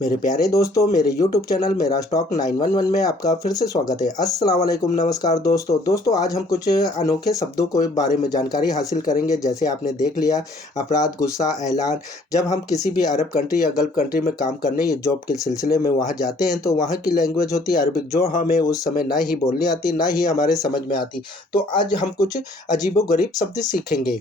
मेरे प्यारे दोस्तों, मेरे यूट्यूब चैनल मेरा स्टॉक 911 में आपका फिर से स्वागत है। अस्सलाम वालेकुम, नमस्कार दोस्तों। आज हम कुछ अनोखे शब्दों के बारे में जानकारी हासिल करेंगे। जैसे आपने देख लिया, अपराध, गुस्सा, ऐलान। जब हम किसी भी अरब कंट्री या गल्फ कंट्री में काम करने या जॉब के सिलसिले में वहाँ जाते हैं तो वहाँ की लैंग्वेज होती है अरबिक, जो हमें उस समय ना ही बोलनी आती, ना ही हमारे समझ में आती। तो आज हम कुछ अजीबोगरीब शब्द सीखेंगे।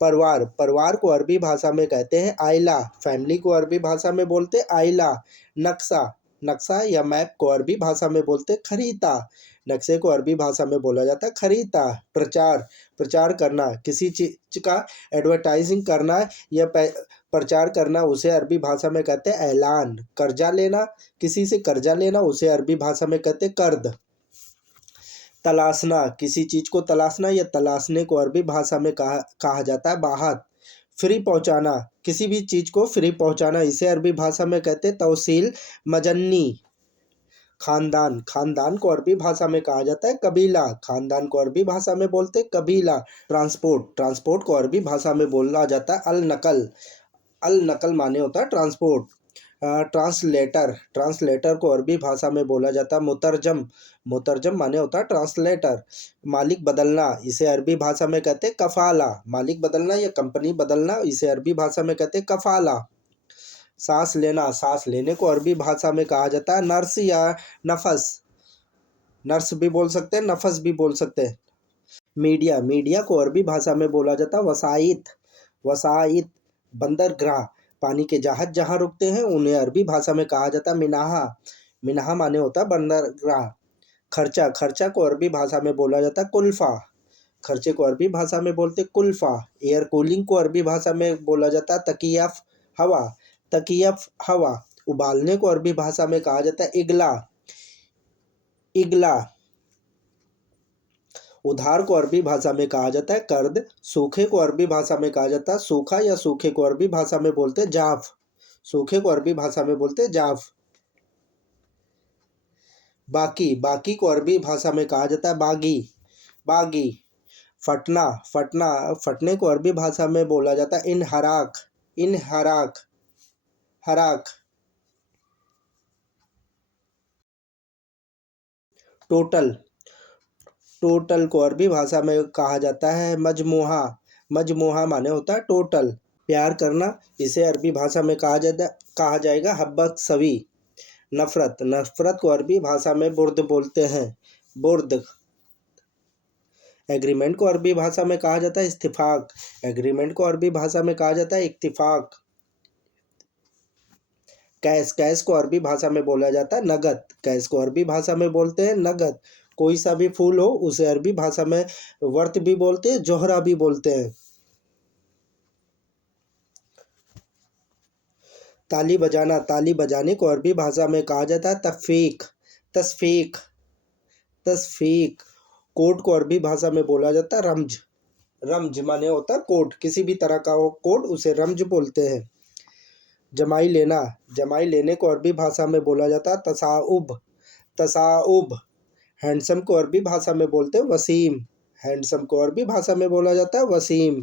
परिवार, परिवार को अरबी भाषा में कहते हैं आइला। फैमिली को अरबी भाषा में बोलते आइला। नक्शा, नक्शा या मैप को अरबी भाषा में बोलते खरीता। नक्शे को अरबी भाषा में बोला जाता है खरीता। प्रचार, प्रचार करना, किसी चीज का एडवर्टाइजिंग करना या प्रचार करना, उसे अरबी भाषा में कहते हैं ऐलान। कर्जा लेना, किसी से कर्जा लेना, उसे अरबी भाषा में कहते हैं कर्द। तलाशना, किसी चीज़ को तलाशना या तलाशने को अरबी भाषा में कहा कहा जाता है बाहत। फ्री पहुंचाना, किसी भी चीज़ को फ्री पहुंचाना, इसे अरबी भाषा में कहते हैं तौसील मजन्नी। खानदान, खानदान को अरबी भाषा में कहा जाता है कबीला। खानदान को अरबी भाषा में बोलते हैं कबीला। ट्रांसपोर्ट, ट्रांसपोर्ट को अरबी भाषा में बोला जाता है अल नकल। अल नकल माने होता है ट्रांसपोर्ट। ट्रांसलेटर, ट्रांसलेटर को अरबी भाषा में बोला जाता है मुतरजम। मुतरजम माने होता है ट्रांसलेटर। मालिक बदलना, इसे अरबी भाषा में कहते हैं कफाला। मालिक बदलना या कंपनी बदलना, इसे अरबी भाषा में कहते हैं कफाला। सांस लेना, सांस लेने को अरबी भाषा में कहा जाता है नर्स या नफस। नर्स भी बोल सकते हैं, नफस भी बोल सकते हैं। मीडिया, मीडिया को अरबी भाषा में बोला जाता है वसाइत। वसाइत। बंदरगाह, पानी के जहाज जहाँ रुकते हैं उन्हें अरबी भाषा में कहा जाता है मिनाहा। मिनाहा माने होता है बंदरगाह। खर्चा, खर्चा को अरबी भाषा में बोला जाता है कुल्फा। खर्चे को अरबी भाषा में बोलते कुल्फा। एयर कूलिंग को अरबी भाषा में बोला जाता है तकियफ हवा। तकियफ हवा। उबालने को अरबी भाषा में कहा जाता है इगला। इगला। उधार को अरबी भाषा में कहा जाता है कर्द। सूखे को अरबी भाषा में कहा जाता है सूखा या सूखे को अरबी भाषा में बोलते हैं जाफ। सूखे को अरबी भाषा में बोलते हैं जाफ। बाकी, बाकी को अरबी भाषा में कहा जाता है बागी। बागी। फटना, फटना, फटने को अरबी भाषा में बोला जाता है इनहराक। इनहराक। हराक। टोटल, टोटल को अरबी भाषा में कहा जाता है मजमूहा। मजमूहा माने होता है टोटल। प्यार करना, इसे अरबी भाषा में कहा जाएगा हब्बत सवी। नफ़रत, नफ़रत को अरबी भाषा में बुर्द बोलते हैं बुर्द। एग्रीमेंट को अरबी भाषा में कहा जाता है इत्तिफाक। एग्रीमेंट को अरबी भाषा में कहा जाता है इत्तिफाक। कैश, कैश को अरबी भाषा में बोला जाता है नगद। कैश को अरबी भाषा में बोलते हैं नगद। कोई सा भी फूल हो उसे अरबी भाषा में वर्त भी बोलते हैं, जोहरा भी बोलते हैं। ताली बजाना, ताली बजाने को अरबी भाषा में कहा जाता है तफीक। तस्फीक। तस्फीक। कोट को अरबी भाषा में बोला जाता है रमज। रमज माने होता है कोट, किसी भी तरह का हो कोट उसे रमज बोलते हैं। जमाई लेना, जमाई लेने को अरबी भाषा में बोला जाता है तसाउब। तसाउब। हैंडसम को अरबी भाषा में बोलते हैं वसीम। हैंडसम को अरबी भाषा में बोला जाता है वसीम।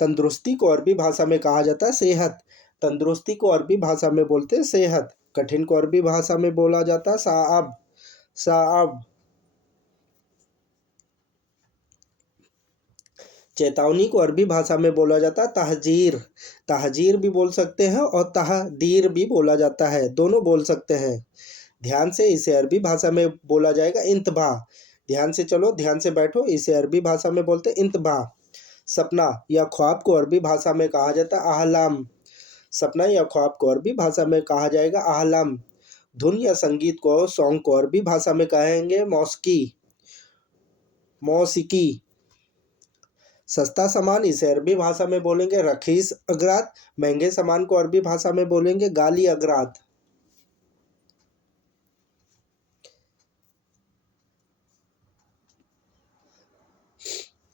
तंदुरुस्ती को अरबी भाषा में कहा जाता है सेहत। तंदुरुस्ती को अरबी भाषा में बोलते हैं सेहत। कठिन को अरबी भाषा में बोला जाता है साअब। साअब। चेतावनी को अरबी भाषा में बोला जाता है तहजीर। तहजीर भी बोल सकते हैं और तहदीर भी बोला जाता है, दोनों बोल सकते हैं। ध्यान से, इसे अरबी भाषा में बोला जाएगा इंतबा। ध्यान से चलो, ध्यान से बैठो, इसे अरबी भाषा में बोलते हैं इंतबा। सपना या ख्वाब को अरबी भाषा में कहा जाता है आहलाम। सपना या ख्वाब को अरबी भाषा में कहा जाएगा आहलाम। धुन या संगीत को, सॉन्ग को अरबी भाषा में कहेंगे मौसिकी। मौसिकी। सस्ता सामान, इसे अरबी भाषा में बोलेंगे रखीस अगरात। महंगे सामान को अरबी भाषा में बोलेंगे गाली अगरात।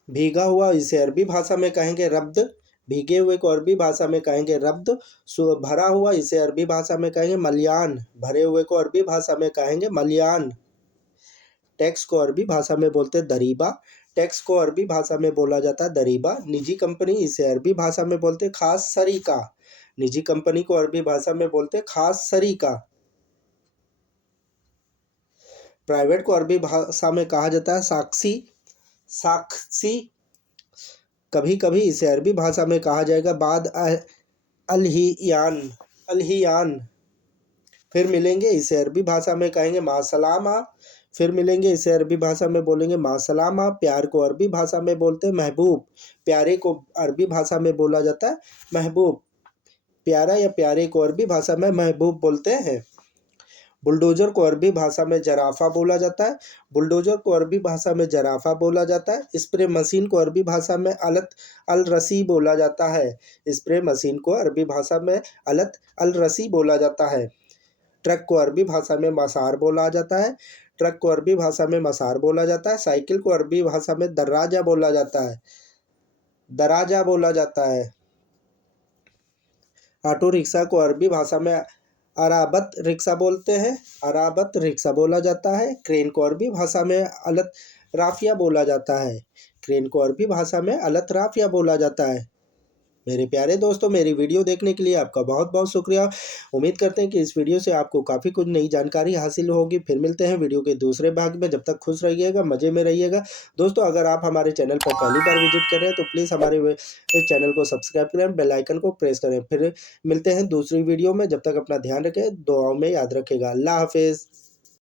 भीगा हुआ, इसे अरबी भाषा में कहेंगे रब्द। भीगे हुए को अरबी भाषा में कहेंगे रब्द। भरा हुआ, इसे अरबी भाषा में कहेंगे मलयान। भरे हुए को अरबी भाषा में कहेंगे मलयान। टैक्स को अरबी भाषा में बोलते हैं दरीबा। टैक्स को अरबी भाषा में बोला जाता है दरीबा। निजी कंपनी, इसे अरबी भाषा में बोलते हैं खास सरीका। निजी कंपनी को अरबी भाषा में बोलते हैं खास सरीका। प्राइवेट को अरबी भाषा में कहा जाता है साक्षी, साक्षी। कभी कभी इसे अरबी भाषा में कहा जाएगा बाद अलहियान, अलहियान। फिर मिलेंगे इसे अरबी भाषा में कहेंगे मासलामा। फिर मिलेंगे इसे अरबी भाषा में बोलेंगे मासलामा। प्यार को अरबी भाषा में बोलते हैं महबूब। प्यारे को अरबी भाषा में बोला जाता है महबूब। प्यारा या प्यारे को अरबी भाषा में महबूब बोलते हैं। बुलडोजर को अरबी भाषा में जराफा बोला जाता है। बुलडोजर को अरबी भाषा में जराफा बोला जाता है। स्प्रे मशीन को अरबी भाषा में अलत अल रसी बोला जाता है। स्प्रे मशीन को अरबी भाषा में अलत अल रसी बोला जाता है। ट्रक को अरबी भाषा में मसार बोला जाता है। ट्रक को अरबी भाषा में मसार बोला जाता है। साइकिल को अरबी भाषा में दर्राजा बोला जाता है, दराजा बोला जाता है। ऑटो रिक्शा को अरबी भाषा में अराबत रिक्शा बोलते हैं, अराबत रिक्शा बोला जाता है। क्रेन को अरबी भाषा में अलत राफिया बोला जाता है। क्रेन को अरबी भाषा में अलत राफिया बोला जाता है। मेरे प्यारे दोस्तों, मेरी वीडियो देखने के लिए आपका बहुत बहुत शुक्रिया। उम्मीद करते हैं कि इस वीडियो से आपको काफ़ी कुछ नई जानकारी हासिल होगी। फिर मिलते हैं वीडियो के दूसरे भाग में। जब तक खुश रहिएगा, मज़े में रहिएगा। दोस्तों, अगर आप हमारे चैनल पर पहली बार विजिट कर रहे हैं तो प्लीज़ हमारे इस चैनल को सब्सक्राइब करें, बेल आइकन को प्रेस करें। फिर मिलते हैं दूसरी वीडियो में। जब तक अपना ध्यान रखें, दुआओं में याद रखेगा। अल्लाह हाफिज़।